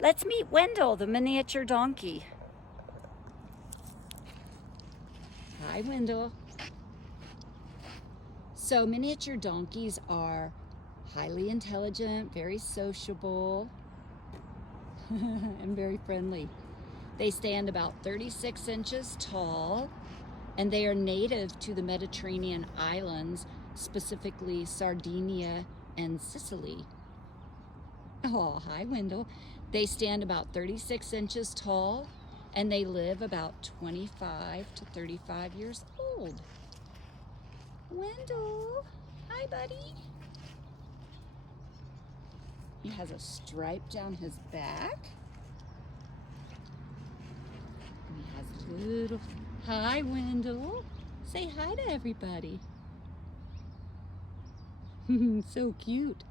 Let's meet Wendell, the miniature donkey. Hi, Wendell. So miniature donkeys are highly intelligent, very sociable, and very friendly. They stand about 36 inches tall, and they are native to the Mediterranean islands, specifically Sardinia and Sicily. Oh, hi, Wendell. They stand about 36 inches tall, and they live about 25 to 35 years old. Wendell, hi, buddy. He has a stripe down his back. And he has little, hi, Wendell. Say hi to everybody. So cute.